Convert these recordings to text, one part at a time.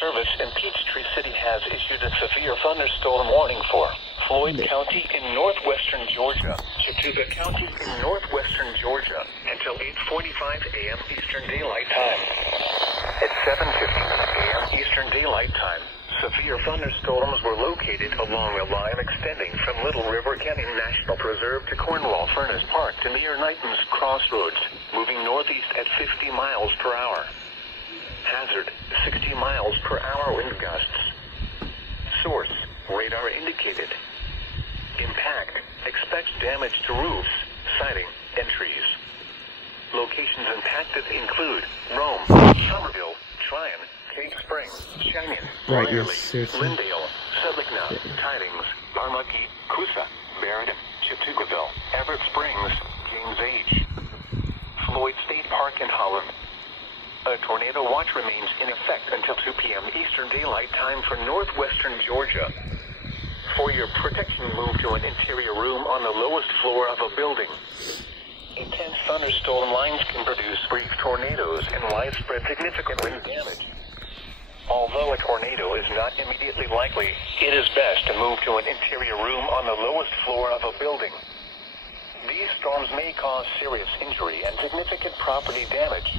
Service in Peachtree City has issued a severe thunderstorm warning for Floyd County in northwestern Georgia, Chattooga County in northwestern Georgia, until 8:45 a.m. Eastern Daylight Time. At 7:15 a.m. Eastern Daylight Time, severe thunderstorms were located along a line extending from Little River Canyon National Preserve to Cornwall Furnace Park to near Knighton's Crossroads, moving northeast at 50 miles per hour. Hazard, 60 miles per hour wind gusts. Source, radar indicated. Impact, expects damage to roofs, siding, and trees. Locations impacted include Rome, Somerville, Tryon, Cave Springs, Cheyenne, Lindale, Sedlickna, Tidings, Armuckey, Coosa, Barrett, Chattoogaville, Everett Springs, James H. Floyd State Park in Holland. A tornado watch remains in effect until 2 p.m. Eastern Daylight Time for northwestern Georgia. For your protection, move to an interior room on the lowest floor of a building. Intense thunderstorm lines can produce brief tornadoes and widespread significant wind damage. Although a tornado is not immediately likely, it is best to move to an interior room on the lowest floor of a building. These storms may cause serious injury and significant property damage.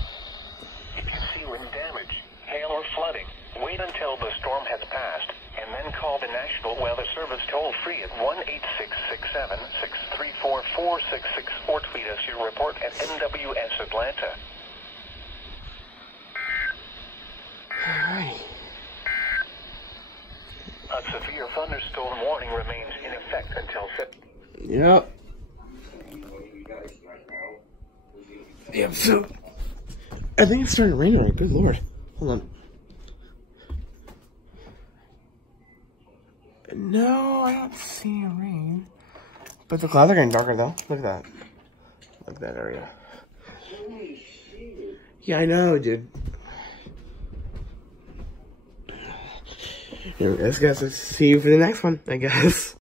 If you see wind damage, hail or flooding, wait until the storm has passed, and then call the National Weather Service toll-free at 1-866-7-634-466 or tweet us your report at NWS Atlanta. Alright. A severe thunderstorm warning remains in effect until Yep. Yep, so I think it's starting to rain already. Good lord. Hold on. No, I don't see rain. But the clouds are getting darker though. Look at that. Look at that area. Yeah, I know, dude. Anyways, guys, let's see you for the next one, I guess.